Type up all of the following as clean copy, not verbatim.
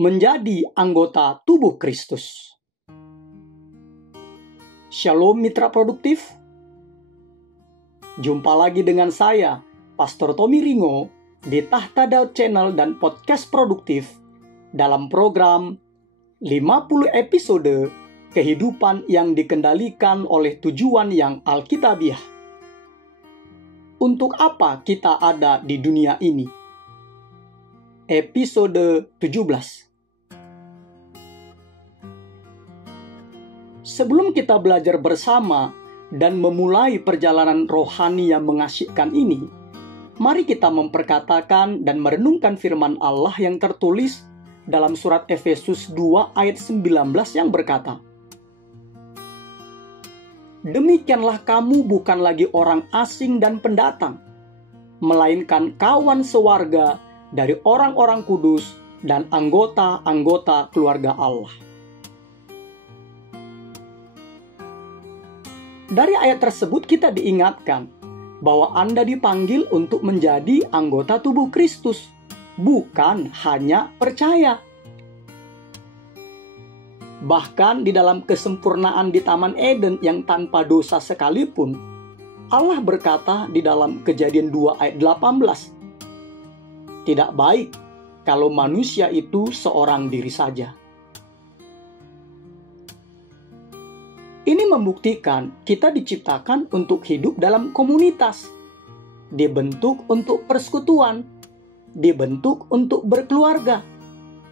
menjadi anggota tubuh Kristus. Shalom mitra produktif. Jumpa lagi dengan saya, Pastor Tommy Ringo, di Tahta Daud Channel dan Podcast Produktif dalam program 50 episode kehidupan yang dikendalikan oleh tujuan yang alkitabiah. Untuk apa kita ada di dunia ini? Episode 17. Sebelum kita belajar bersama dan memulai perjalanan rohani yang mengasyikkan ini, mari kita memperkatakan dan merenungkan firman Allah yang tertulis dalam surat Efesus 2 ayat 19 yang berkata, "Demikianlah kamu bukan lagi orang asing dan pendatang, melainkan kawan sewarga dari orang-orang kudus dan anggota-anggota keluarga Allah." Dari ayat tersebut kita diingatkan bahwa Anda dipanggil untuk menjadi anggota tubuh Kristus, bukan hanya percaya. Bahkan di dalam kesempurnaan di Taman Eden yang tanpa dosa sekalipun, Allah berkata di dalam Kejadian 2 ayat 18, "Tidak baik kalau manusia itu seorang diri saja." Ini membuktikan kita diciptakan untuk hidup dalam komunitas, dibentuk untuk persekutuan, dibentuk untuk berkeluarga.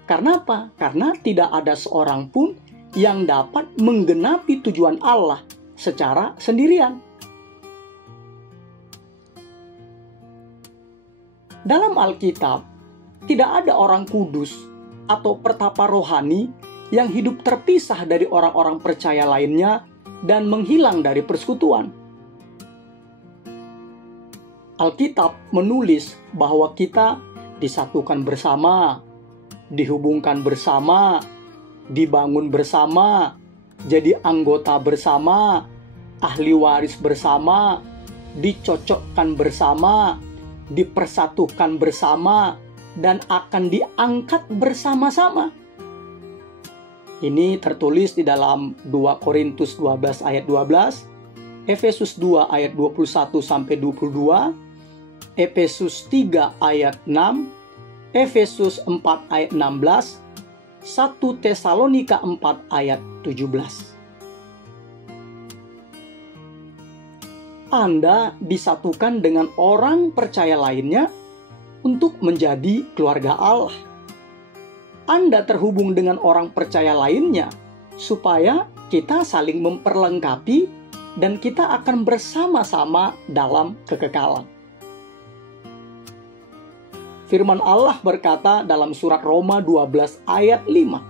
Karena apa? Karena tidak ada seorang pun yang dapat menggenapi tujuan Allah secara sendirian. Dalam Alkitab, tidak ada orang kudus atau pertapa rohani yang hidup terpisah dari orang-orang percaya lainnya dan menghilang dari persekutuan. Alkitab menulis bahwa kita disatukan bersama, dihubungkan bersama, dibangun bersama, jadi anggota bersama, ahli waris bersama, dicocokkan bersama, dipersatukan bersama, dan akan diangkat bersama-sama. Ini tertulis di dalam 2 Korintus 12 ayat 12, Efesus 2 ayat 21-22, Efesus 3 ayat 6, Efesus 4 ayat 16, 1 Tesalonika 4 ayat 17. Anda disatukan dengan orang percaya lainnya untuk menjadi keluarga Allah. Anda terhubung dengan orang percaya lainnya supaya kita saling memperlengkapi dan kita akan bersama-sama dalam kekekalan. Firman Allah berkata dalam surat Roma 12 ayat 5.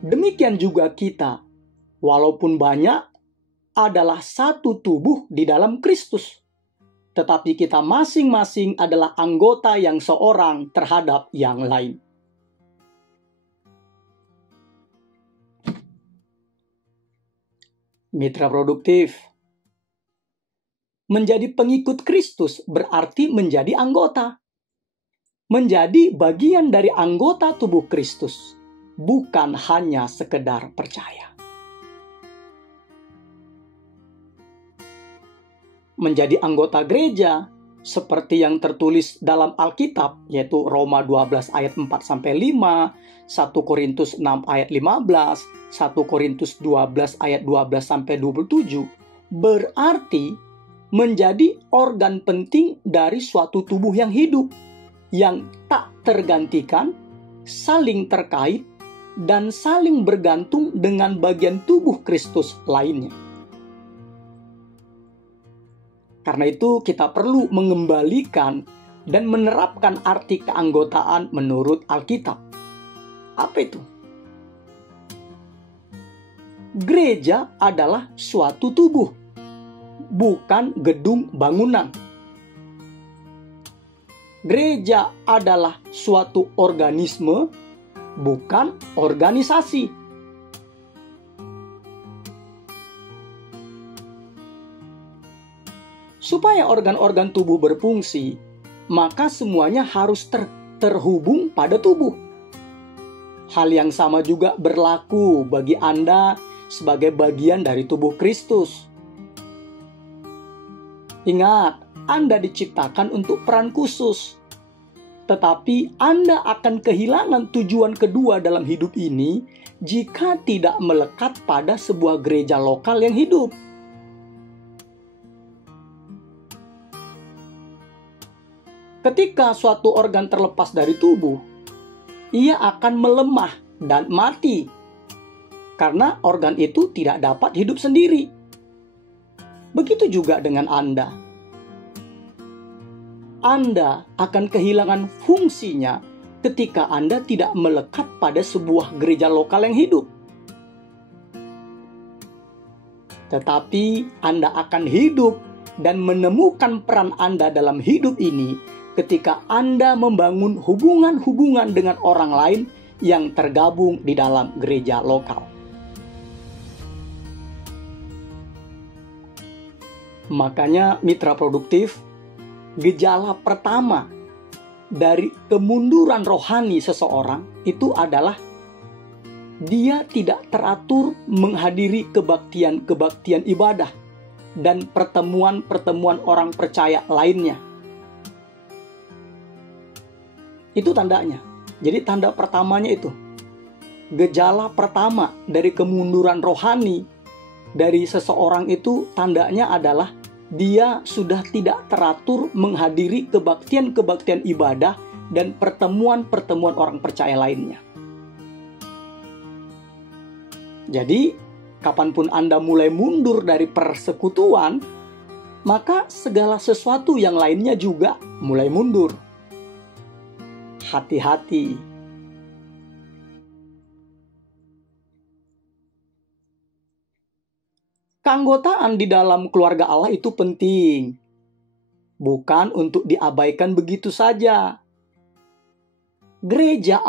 "Demikian juga kita, walaupun banyak, adalah satu tubuh di dalam Kristus. Tetapi kita masing-masing adalah anggota yang seorang terhadap yang lain." Mitra produktif, menjadi pengikut Kristus berarti menjadi anggota. Menjadi bagian dari anggota tubuh Kristus, bukan hanya sekedar percaya. Menjadi anggota gereja seperti yang tertulis dalam Alkitab, yaitu Roma 12 ayat 4-5, 1 Korintus 6 ayat 15, 1 Korintus 12 ayat 12-27, berarti menjadi organ penting dari suatu tubuh yang hidup, yang tak tergantikan, saling terkait, dan saling bergantung dengan bagian tubuh Kristus lainnya. Karena itu kita perlu mengembalikan dan menerapkan arti keanggotaan menurut Alkitab. Apa itu? Gereja adalah suatu tubuh, bukan gedung bangunan. Gereja adalah suatu organisme, bukan organisasi. Supaya organ-organ tubuh berfungsi, maka semuanya harus terhubung pada tubuh. Hal yang sama juga berlaku bagi Anda sebagai bagian dari tubuh Kristus. Ingat, Anda diciptakan untuk peran khusus. Tetapi Anda akan kehilangan tujuan kedua dalam hidup ini jika tidak melekat pada sebuah gereja lokal yang hidup. Ketika suatu organ terlepas dari tubuh, ia akan melemah dan mati karena organ itu tidak dapat hidup sendiri. Begitu juga dengan Anda. Anda akan kehilangan fungsinya ketika Anda tidak melekat pada sebuah gereja lokal yang hidup. Tetapi Anda akan hidup dan menemukan peran Anda dalam hidup ini ketika Anda membangun hubungan-hubungan dengan orang lain yang tergabung di dalam gereja lokal. Makanya mitra produktif, gejala pertama dari kemunduran rohani seseorang itu adalah dia tidak teratur menghadiri kebaktian-kebaktian ibadah dan pertemuan-pertemuan orang percaya lainnya. Itu tandanya. Jadi tanda pertamanya itu. Gejala pertama dari kemunduran rohani dari seseorang itu tandanya adalah dia sudah tidak teratur menghadiri kebaktian-kebaktian ibadah dan pertemuan-pertemuan orang percaya lainnya. Jadi, kapanpun Anda mulai mundur dari persekutuan, maka segala sesuatu yang lainnya juga mulai mundur. Hati-hati. Keanggotaan di dalam keluarga Allah itu penting. Bukan untuk diabaikan begitu saja. Gereja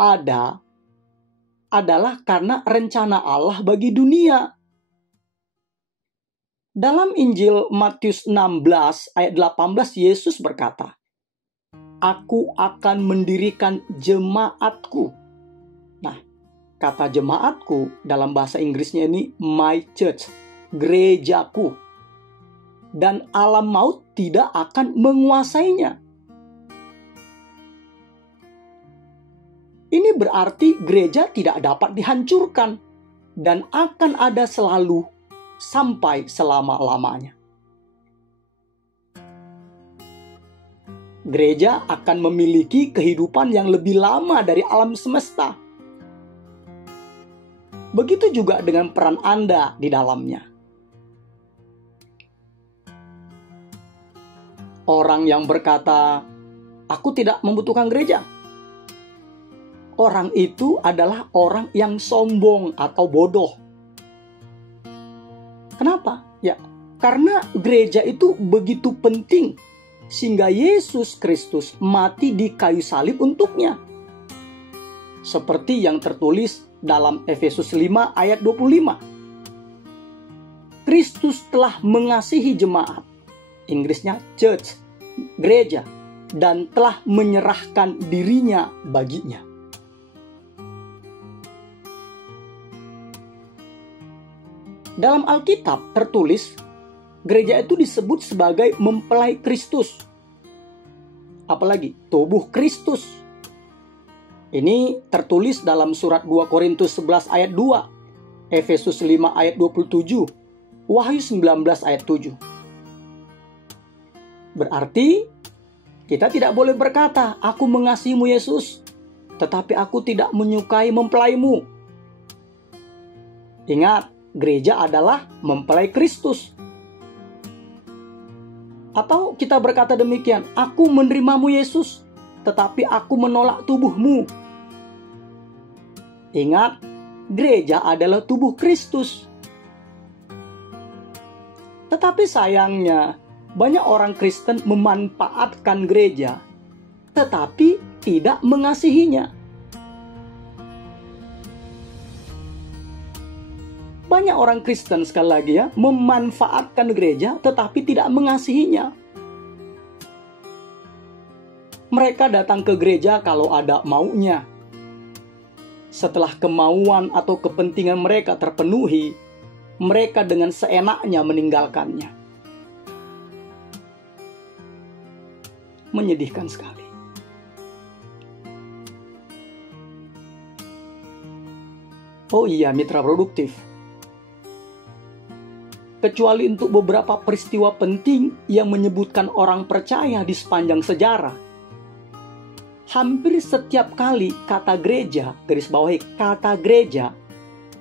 adalah karena rencana Allah bagi dunia. Dalam Injil Matius 16 ayat 18 Yesus berkata, "Aku akan mendirikan jemaatku." Nah, kata jemaatku dalam bahasa Inggrisnya ini my church, gerejaku. Dan alam maut tidak akan menguasainya. Ini berarti gereja tidak dapat dihancurkan dan akan ada selalu sampai selama-lamanya. Gereja akan memiliki kehidupan yang lebih lama dari alam semesta. Begitu juga dengan peran Anda di dalamnya. Orang yang berkata, "Aku tidak membutuhkan gereja." Orang itu adalah orang yang sombong atau bodoh. Kenapa? Ya, karena gereja itu begitu penting sehingga Yesus Kristus mati di kayu salib untuknya. Seperti yang tertulis dalam Efesus 5 ayat 25. Kristus telah mengasihi jemaat, Inggrisnya church, gereja, dan telah menyerahkan dirinya baginya. Dalam Alkitab tertulis, gereja itu disebut sebagai mempelai Kristus. Apalagi tubuh Kristus. Ini tertulis dalam surat 2 Korintus 11 ayat 2, Efesus 5 ayat 27, Wahyu 19 ayat 7. Berarti kita tidak boleh berkata, "Aku mengasihimu Yesus, tetapi aku tidak menyukai mempelaimu." Ingat, gereja adalah mempelai Kristus. Atau kita berkata demikian, "Aku menerimamu Yesus, tetapi aku menolak tubuhmu." Ingat, gereja adalah tubuh Kristus. Tetapi sayangnya, banyak orang Kristen memanfaatkan gereja, tetapi tidak mengasihinya. Banyak orang Kristen, sekali lagi ya, memanfaatkan gereja, tetapi tidak mengasihinya. Mereka datang ke gereja kalau ada maunya. Setelah kemauan atau kepentingan mereka terpenuhi, mereka dengan seenaknya meninggalkannya. Menyedihkan sekali. Oh iya, mitra produktif. Kecuali untuk beberapa peristiwa penting yang menyebutkan orang percaya di sepanjang sejarah, hampir setiap kali kata gereja, garis bawahi kata gereja,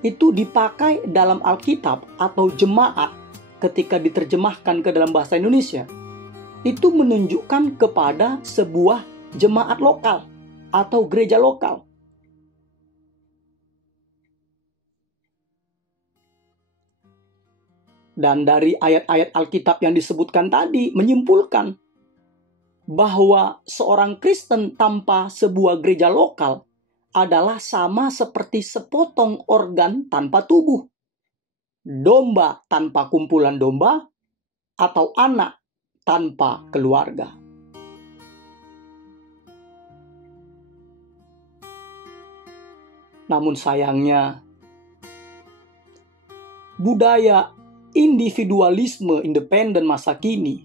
itu dipakai dalam Alkitab atau jemaat ketika diterjemahkan ke dalam bahasa Indonesia. Itu menunjukkan kepada sebuah jemaat lokal atau gereja lokal. Dan dari ayat-ayat Alkitab yang disebutkan tadi menyimpulkan bahwa seorang Kristen tanpa sebuah gereja lokal adalah sama seperti sepotong organ tanpa tubuh, domba tanpa kumpulan domba, atau anak tanpa keluarga. Namun sayangnya, budaya individualisme independen masa kini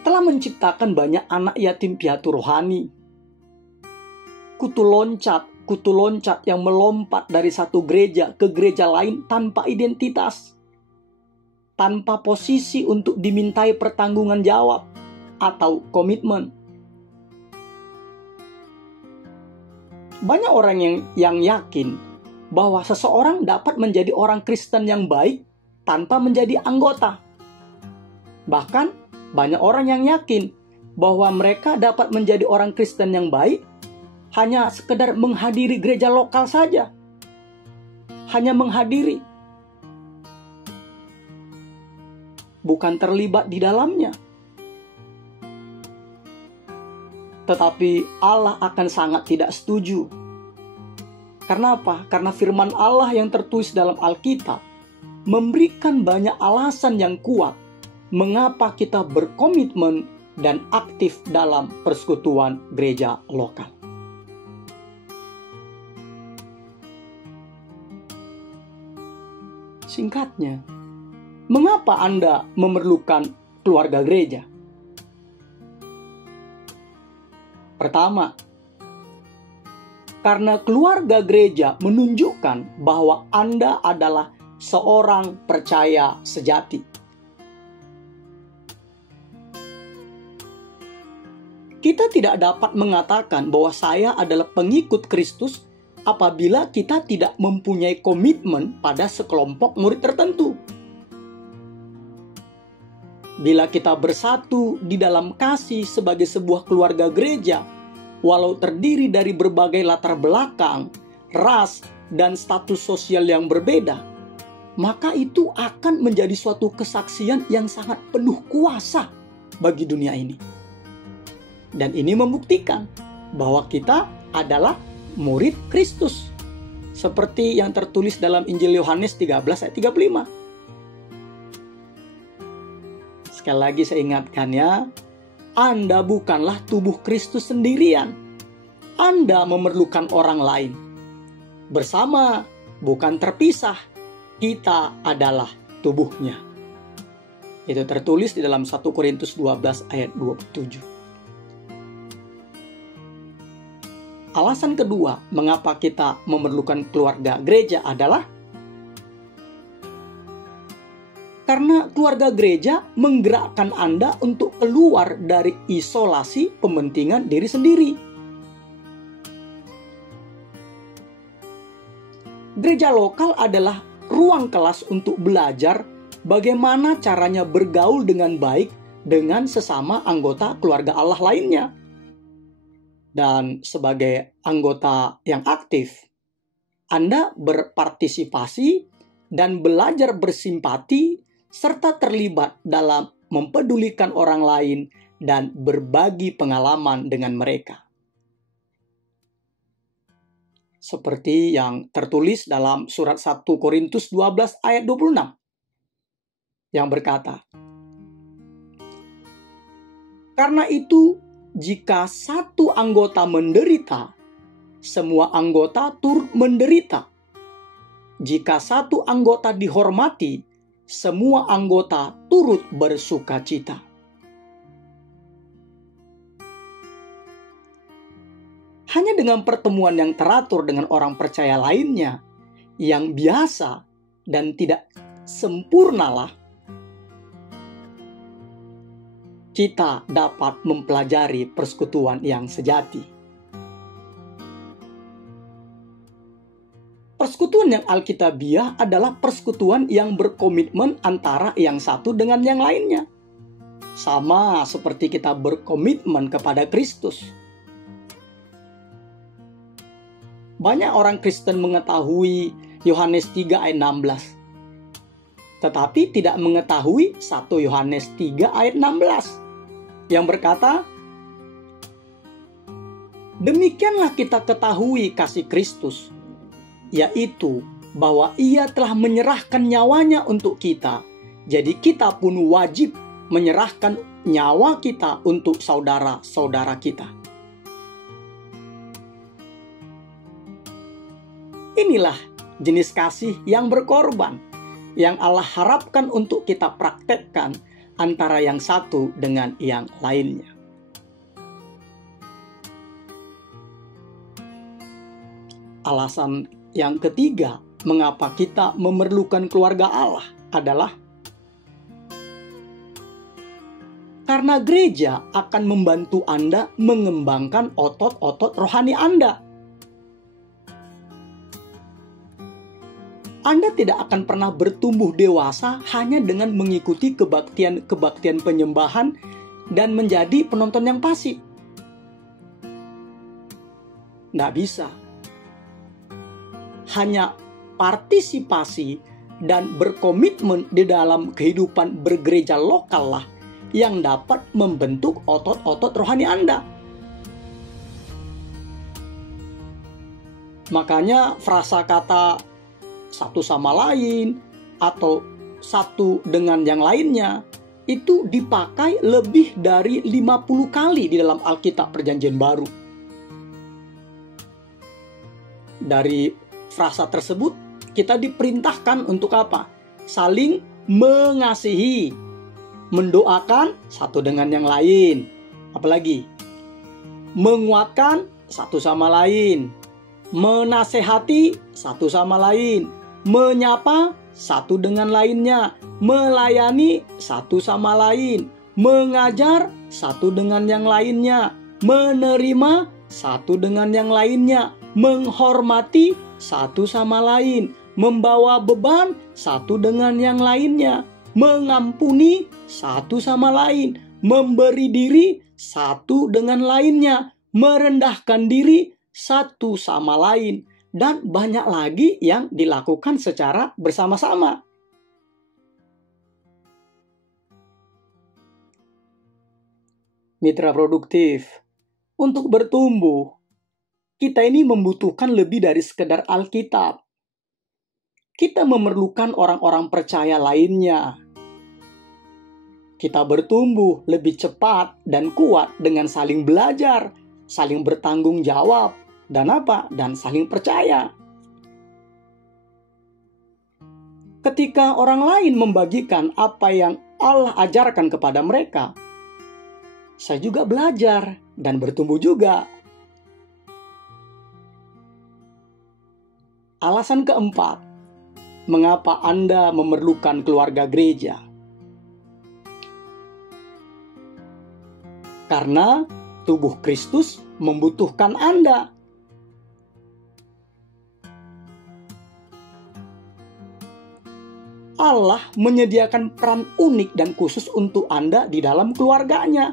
telah menciptakan banyak anak yatim piatu rohani. Kutu loncat yang melompat dari satu gereja ke gereja lain tanpa identitas, tanpa posisi untuk dimintai pertanggungan jawab atau komitmen. Banyak orang yang yakin bahwa seseorang dapat menjadi orang Kristen yang baik tanpa menjadi anggota. Bahkan banyak orang yang yakin bahwa mereka dapat menjadi orang Kristen yang baik hanya sekedar menghadiri gereja lokal saja. Hanya menghadiri, bukan terlibat di dalamnya. Tetapi Allah akan sangat tidak setuju. Karena apa? Karena firman Allah yang tertulis dalam Alkitab memberikan banyak alasan yang kuat mengapa kita berkomitmen dan aktif dalam persekutuan gereja lokal. Singkatnya, mengapa Anda memerlukan keluarga gereja? Pertama, karena keluarga gereja menunjukkan bahwa Anda adalah seorang percaya sejati. Kita tidak dapat mengatakan bahwa saya adalah pengikut Kristus apabila kita tidak mempunyai komitmen pada sekelompok murid tertentu. Bila kita bersatu di dalam kasih sebagai sebuah keluarga gereja, walau terdiri dari berbagai latar belakang, ras, dan status sosial yang berbeda, maka itu akan menjadi suatu kesaksian yang sangat penuh kuasa bagi dunia ini. Dan ini membuktikan bahwa kita adalah murid Kristus. Seperti yang tertulis dalam Injil Yohanes 13 ayat 35. Sekali lagi saya ingatkan ya, Anda bukanlah tubuh Kristus sendirian. Anda memerlukan orang lain. Bersama, bukan terpisah. Kita adalah tubuhnya. Itu tertulis di dalam 1 Korintus 12 ayat 27. Alasan kedua mengapa kita memerlukan keluarga gereja adalah karena keluarga gereja menggerakkan Anda untuk keluar dari isolasi pementingan diri sendiri. Gereja lokal adalah ruang kelas untuk belajar bagaimana caranya bergaul dengan baik dengan sesama anggota keluarga Allah lainnya. Dan sebagai anggota yang aktif, Anda berpartisipasi dan belajar bersimpati serta terlibat dalam mempedulikan orang lain dan berbagi pengalaman dengan mereka. Seperti yang tertulis dalam surat 1 Korintus 12 ayat 26 yang berkata, "Karena itu jika satu anggota menderita, semua anggota turut menderita. Jika satu anggota dihormati, semua anggota turut bersukacita. Hanya dengan pertemuan yang teratur dengan orang percaya lainnya, yang biasa dan tidak sempurnalah, kita dapat mempelajari persekutuan yang sejati. Persekutuan yang alkitabiah adalah persekutuan yang berkomitmen antara yang satu dengan yang lainnya. Sama seperti kita berkomitmen kepada Kristus. Banyak orang Kristen mengetahui Yohanes 3 ayat 16. Tetapi tidak mengetahui 1 Yohanes 3 ayat 16. Yang berkata, demikianlah kita ketahui kasih Kristus, yaitu bahwa Ia telah menyerahkan nyawanya untuk kita. Jadi kita pun wajib menyerahkan nyawa kita untuk saudara-saudara kita. Inilah jenis kasih yang berkorban, yang Allah harapkan untuk kita praktekkan antara yang satu dengan yang lainnya. Alasan yang ketiga, mengapa kita memerlukan keluarga Allah adalah karena gereja akan membantu Anda mengembangkan otot-otot rohani Anda. Anda tidak akan pernah bertumbuh dewasa hanya dengan mengikuti kebaktian penyembahan dan menjadi penonton yang pasif. Nggak bisa. Hanya partisipasi dan berkomitmen di dalam kehidupan bergereja lokal lah yang dapat membentuk otot-otot rohani Anda. Makanya frasa kata satu sama lain atau satu dengan yang lainnya itu dipakai lebih dari 50 kali di dalam Alkitab Perjanjian Baru. Dari frasa tersebut kita diperintahkan untuk apa? Saling mengasihi, mendoakan satu dengan yang lain. Apalagi? Menguatkan satu sama lain, menasehati satu sama lain, menyapa satu dengan lainnya, melayani satu sama lain, mengajar satu dengan yang lainnya, menerima satu dengan yang lainnya, menghormati satu sama lain, membawa beban satu dengan yang lainnya, mengampuni satu sama lain, memberi diri satu dengan lainnya, merendahkan diri satu sama lain, dan banyak lagi yang dilakukan secara bersama-sama. Mitra produktif, untuk bertumbuh, kita ini membutuhkan lebih dari sekedar Alkitab. Kita memerlukan orang-orang percaya lainnya. Kita bertumbuh lebih cepat dan kuat dengan saling belajar, saling bertanggung jawab, dan saling percaya. Ketika orang lain membagikan apa yang Allah ajarkan kepada mereka, saya juga belajar dan bertumbuh juga. Alasan keempat, mengapa Anda memerlukan keluarga gereja? Karena tubuh Kristus membutuhkan Anda. Allah menyediakan peran unik dan khusus untuk Anda di dalam keluarganya.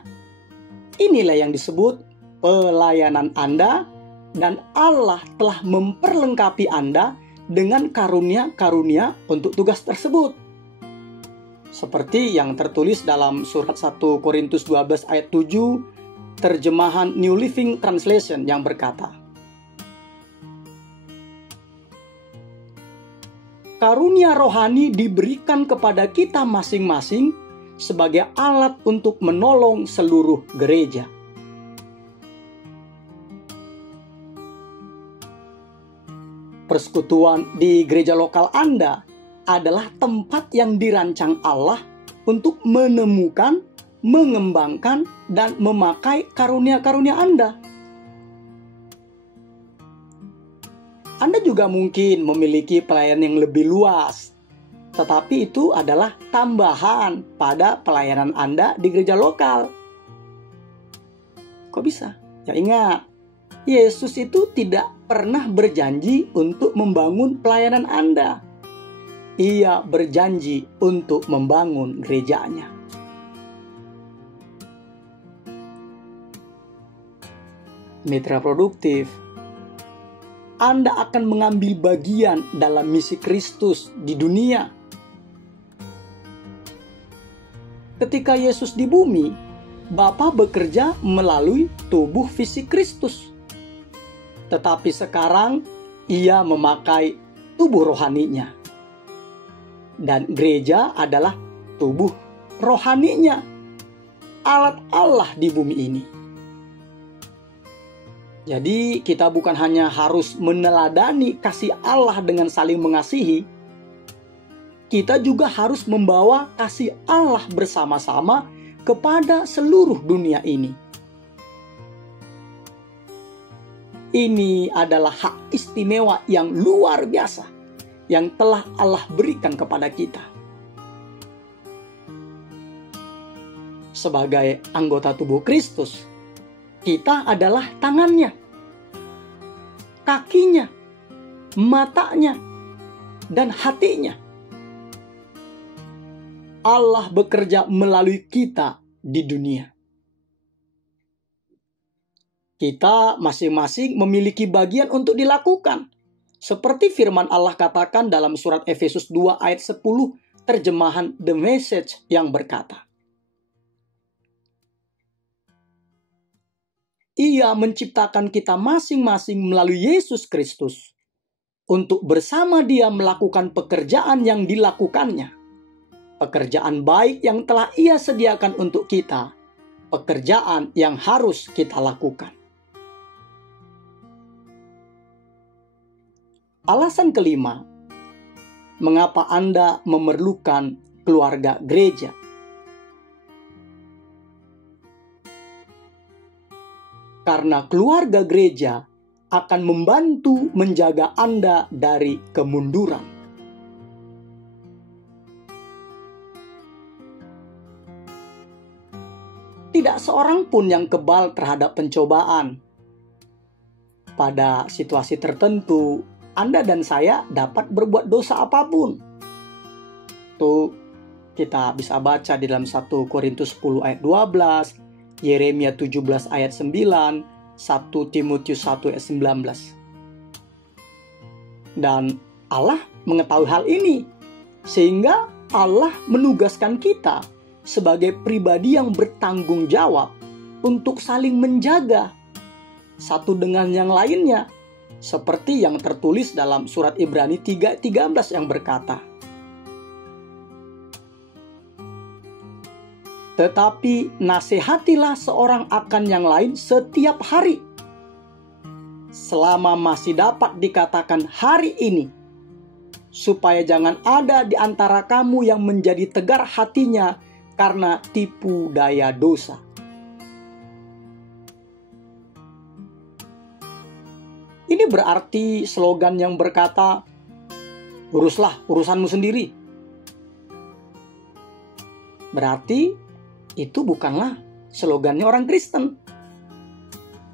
Inilah yang disebut pelayanan Anda, dan Allah telah memperlengkapi Anda dengan karunia-karunia untuk tugas tersebut. Seperti yang tertulis dalam surat 1 Korintus 12 ayat 7, terjemahan New Living Translation yang berkata, karunia rohani diberikan kepada kita masing-masing sebagai alat untuk menolong seluruh gereja. Persekutuan di gereja lokal Anda adalah tempat yang dirancang Allah untuk menemukan, mengembangkan, dan memakai karunia-karunia Anda. Anda juga mungkin memiliki pelayanan yang lebih luas, tetapi itu adalah tambahan pada pelayanan Anda di gereja lokal. Kok bisa? Ya ingat, Yesus itu tidak pernah berjanji untuk membangun pelayanan Anda. Ia berjanji untuk membangun gerejanya. Mitra produktif, Anda akan mengambil bagian dalam misi Kristus di dunia. Ketika Yesus di bumi, Bapa bekerja melalui tubuh fisik Kristus. Tetapi sekarang Ia memakai tubuh rohaninya. Dan gereja adalah tubuh rohaninya, alat Allah di bumi ini. Jadi kita bukan hanya harus meneladani kasih Allah dengan saling mengasihi, kita juga harus membawa kasih Allah bersama-sama kepada seluruh dunia ini. Ini adalah hak istimewa yang luar biasa yang telah Allah berikan kepada kita. Sebagai anggota tubuh Kristus, kita adalah tangannya, kakinya, matanya, dan hatinya. Allah bekerja melalui kita di dunia. Kita masing-masing memiliki bagian untuk dilakukan. Seperti firman Allah katakan dalam surat Efesus 2 ayat 10, terjemahan The Message yang berkata, Ia menciptakan kita masing-masing melalui Yesus Kristus untuk bersama Dia melakukan pekerjaan yang dilakukannya. Pekerjaan baik yang telah Ia sediakan untuk kita. Pekerjaan yang harus kita lakukan. Alasan kelima, mengapa Anda memerlukan keluarga gereja? Karena keluarga gereja akan membantu menjaga Anda dari kemunduran. Tidak seorang pun yang kebal terhadap pencobaan. Pada situasi tertentu, Anda dan saya dapat berbuat dosa apapun. Itu kita bisa baca di dalam 1 Korintus 10 ayat 12, Yeremia 17 ayat 9, 1 Timotius 1 ayat 19. Dan Allah mengetahui hal ini, sehingga Allah menugaskan kita sebagai pribadi yang bertanggung jawab untuk saling menjaga satu dengan yang lainnya, seperti yang tertulis dalam surat Ibrani 3:13 yang berkata, Tetapi nasihatilah seorang akan yang lain setiap hari, selama masih dapat dikatakan hari ini, supaya jangan ada di antara kamu yang menjadi tegar hatinya karena tipu daya dosa. Ini berarti slogan yang berkata, uruslah urusanmu sendiri. Berarti itu bukanlah slogannya orang Kristen.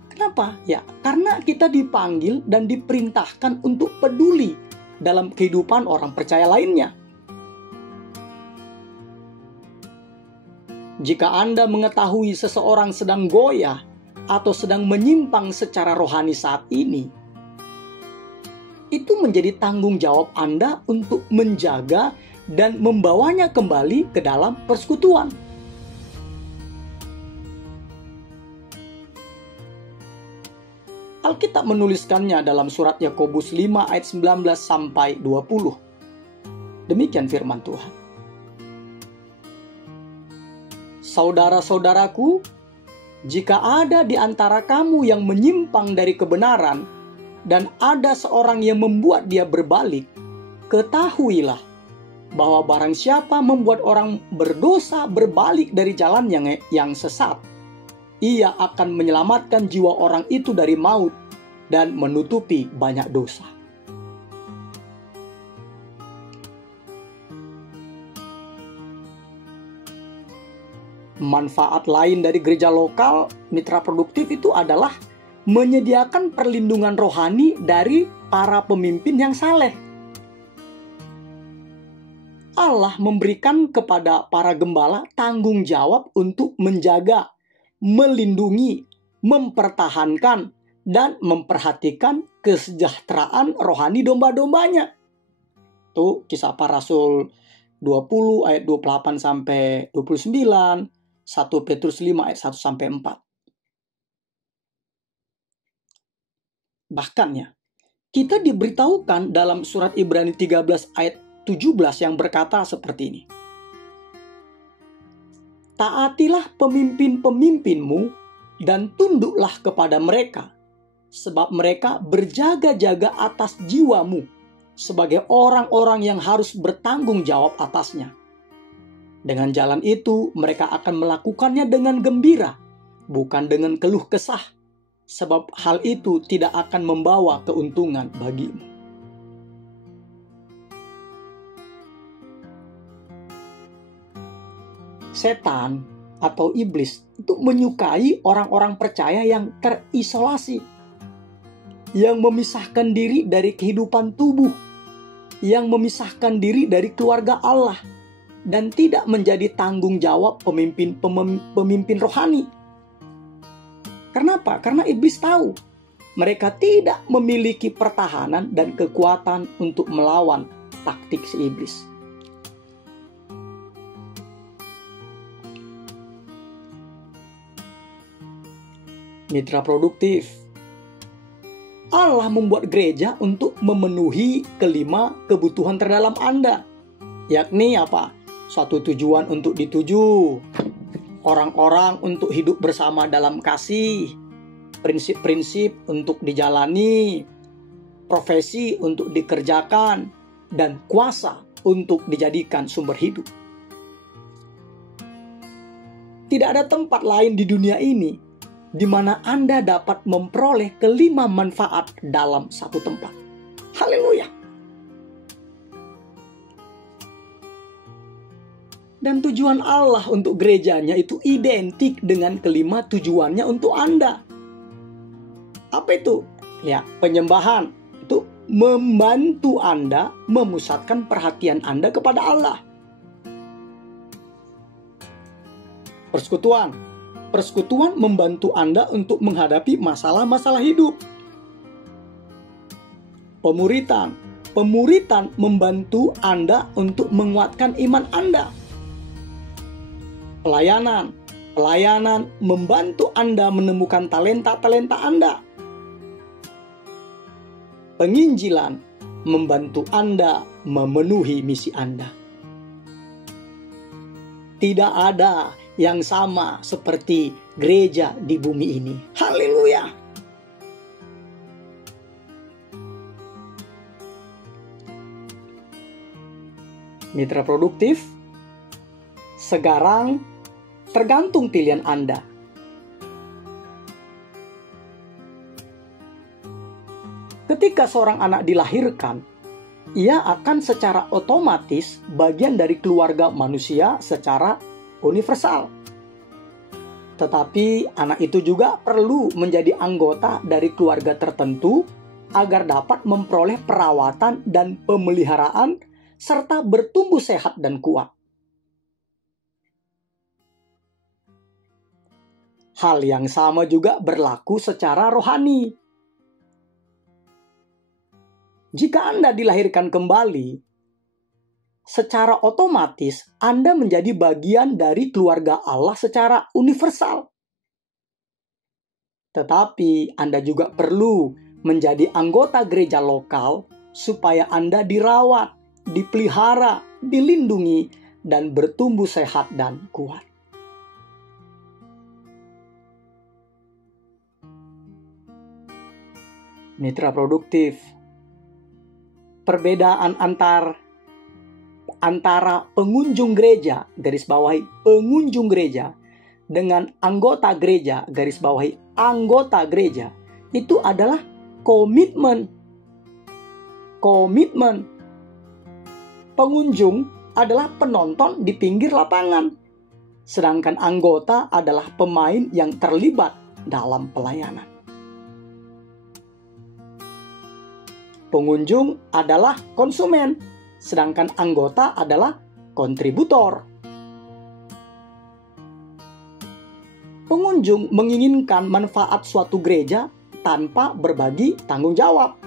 Kenapa? Ya, karena kita dipanggil dan diperintahkan untuk peduli dalam kehidupan orang percaya lainnya. Jika Anda mengetahui seseorang sedang goyah atau sedang menyimpang secara rohani saat ini, itu menjadi tanggung jawab Anda untuk menjaga dan membawanya kembali ke dalam persekutuan. Alkitab menuliskannya dalam surat Yakobus 5 ayat 19 sampai 20. Demikian firman Tuhan. Saudara-saudaraku, jika ada di antara kamu yang menyimpang dari kebenaran dan ada seorang yang membuat dia berbalik, ketahuilah bahwa barang siapa membuat orang berdosa berbalik dari jalan yang sesat, ia akan menyelamatkan jiwa orang itu dari maut dan menutupi banyak dosa. Manfaat lain dari gereja lokal mitra produktif itu adalah menyediakan perlindungan rohani dari para pemimpin yang saleh. Allah memberikan kepada para gembala tanggung jawab untuk menjaga, melindungi, mempertahankan, dan memperhatikan kesejahteraan rohani domba-dombanya. Itu Kisah Para Rasul 20 ayat 28 sampai 29, 1 Petrus 5 ayat 1 sampai 4. Bahkan ya, kita diberitahukan dalam surat Ibrani 13 ayat 17 yang berkata seperti ini. Taatilah pemimpin-pemimpinmu dan tunduklah kepada mereka, sebab mereka berjaga-jaga atas jiwamu sebagai orang-orang yang harus bertanggung jawab atasnya. Dengan jalan itu, mereka akan melakukannya dengan gembira, bukan dengan keluh kesah, sebab hal itu tidak akan membawa keuntungan bagimu. Setan atau iblis itu menyukai orang-orang percaya yang terisolasi, yang memisahkan diri dari kehidupan tubuh, yang memisahkan diri dari keluarga Allah, dan tidak menjadi tanggung jawab pemimpin rohani. Kenapa? Karena iblis tahu mereka tidak memiliki pertahanan dan kekuatan untuk melawan taktik si iblis. Mitra produktif, Allah membuat gereja untuk memenuhi kelima kebutuhan terdalam Anda, yakni apa? Suatu tujuan untuk dituju, orang-orang untuk hidup bersama dalam kasih, prinsip-prinsip untuk dijalani, profesi untuk dikerjakan, dan kuasa untuk dijadikan sumber hidup. Tidak ada tempat lain di dunia ini di mana Anda dapat memperoleh kelima manfaat dalam satu tempat. Haleluya. Dan tujuan Allah untuk gerejanya itu identik dengan kelima tujuannya untuk Anda. Apa itu? Ya, penyembahan. Itu membantu Anda memusatkan perhatian Anda kepada Allah. Persekutuan membantu Anda untuk menghadapi masalah-masalah hidup. Pemuritan membantu Anda untuk menguatkan iman Anda. Pelayanan membantu Anda menemukan talenta-talenta Anda. Penginjilan membantu Anda memenuhi misi Anda. Tidak ada yang sama seperti gereja di bumi ini. Haleluya. Mitra produktif, sekarang tergantung pilihan Anda. Ketika seorang anak dilahirkan, ia akan secara otomatis bagian dari keluarga manusia secara universal. Tetapi anak itu juga perlu menjadi anggota dari keluarga tertentu agar dapat memperoleh perawatan dan pemeliharaan serta bertumbuh sehat dan kuat. Hal yang sama juga berlaku secara rohani. Jika Anda dilahirkan kembali, secara otomatis Anda menjadi bagian dari keluarga Allah secara universal. Tetapi Anda juga perlu menjadi anggota gereja lokal supaya Anda dirawat, dipelihara, dilindungi, dan bertumbuh sehat dan kuat. Mitra produktif, perbedaan antara pengunjung gereja, garis bawahi pengunjung gereja, dengan anggota gereja, garis bawahi anggota gereja, itu adalah komitmen. Pengunjung adalah penonton di pinggir lapangan, sedangkan anggota adalah pemain yang terlibat dalam pelayanan. Pengunjung adalah konsumen, sedangkan anggota adalah kontributor. Pengunjung menginginkan manfaat suatu gereja tanpa berbagi tanggung jawab.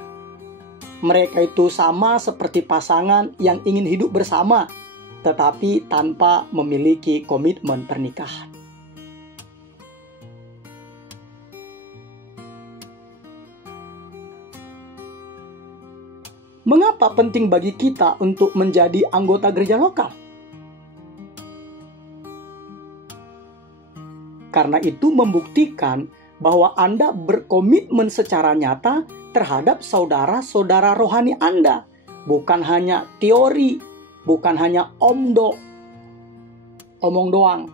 Mereka itu sama seperti pasangan yang ingin hidup bersama, tetapi tanpa memiliki komitmen pernikahan. Mengapa penting bagi kita untuk menjadi anggota gereja lokal? Karena itu membuktikan bahwa Anda berkomitmen secara nyata terhadap saudara-saudara rohani Anda. Bukan hanya teori, bukan hanya omong doang.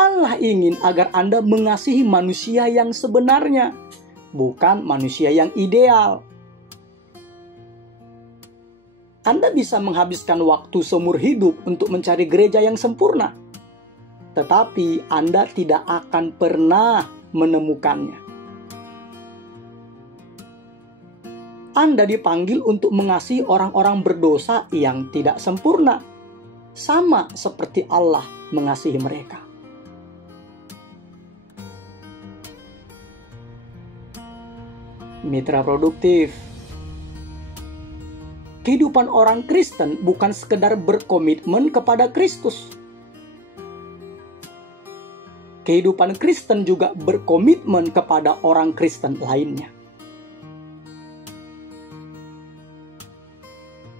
Allah ingin agar Anda mengasihi manusia yang sebenarnya, bukan manusia yang ideal. Anda bisa menghabiskan waktu seumur hidup untuk mencari gereja yang sempurna, tetapi Anda tidak akan pernah menemukannya. Anda dipanggil untuk mengasihi orang-orang berdosa yang tidak sempurna, sama seperti Allah mengasihi mereka. Mitra produktif, kehidupan orang Kristen bukan sekedar berkomitmen kepada Kristus. Kehidupan Kristen juga berkomitmen kepada orang Kristen lainnya.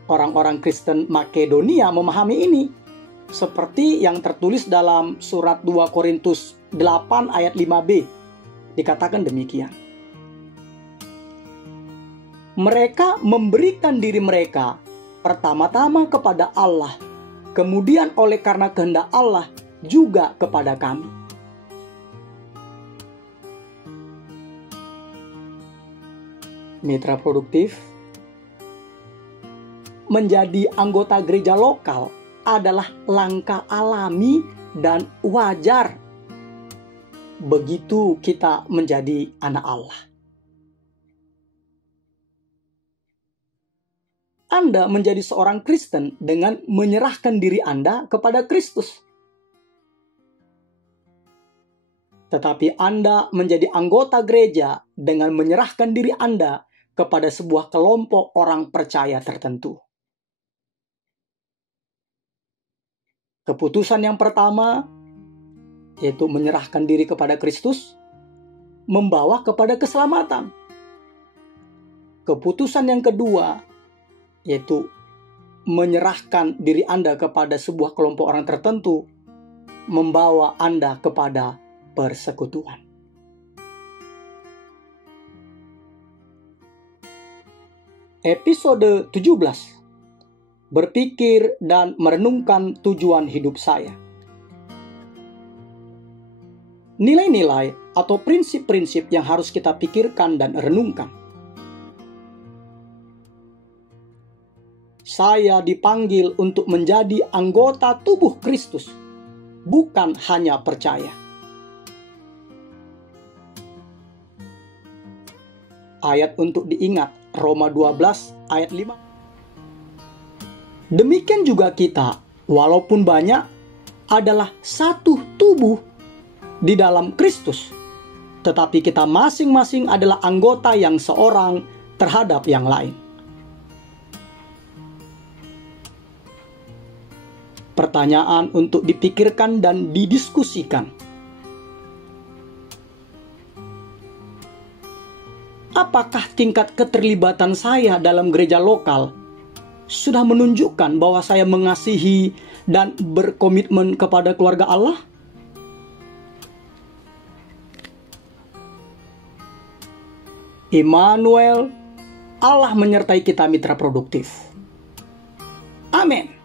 Orang-orang Kristen Makedonia memahami ini, seperti yang tertulis dalam surat 2 Korintus 8 ayat 5b. Dikatakan demikian. Mereka memberikan diri mereka pertama-tama kepada Allah, kemudian oleh karena kehendak Allah juga kepada kami. Mitra produktif, menjadi anggota gereja lokal adalah langkah alami dan wajar begitu kita menjadi anak Allah. Anda menjadi seorang Kristen dengan menyerahkan diri Anda kepada Kristus. Tetapi Anda menjadi anggota gereja dengan menyerahkan diri Anda kepada sebuah kelompok orang percaya tertentu. Keputusan yang pertama, yaitu menyerahkan diri kepada Kristus, membawa kepada keselamatan. Keputusan yang kedua, yaitu menyerahkan diri Anda kepada sebuah kelompok orang tertentu, membawa Anda kepada persekutuan. Episode 17. Berpikir dan merenungkan tujuan hidup saya. Nilai-nilai atau prinsip-prinsip yang harus kita pikirkan dan renungkan. Saya dipanggil untuk menjadi anggota tubuh Kristus, bukan hanya percaya. Ayat untuk diingat, Roma 12 ayat 5. Demikian juga kita, walaupun banyak, adalah satu tubuh di dalam Kristus, tetapi kita masing-masing adalah anggota yang seorang terhadap yang lain. Pertanyaan untuk dipikirkan dan didiskusikan. Apakah tingkat keterlibatan saya dalam gereja lokal sudah menunjukkan bahwa saya mengasihi dan berkomitmen kepada keluarga Allah? Immanuel, Allah menyertai kita mitra produktif. Amin.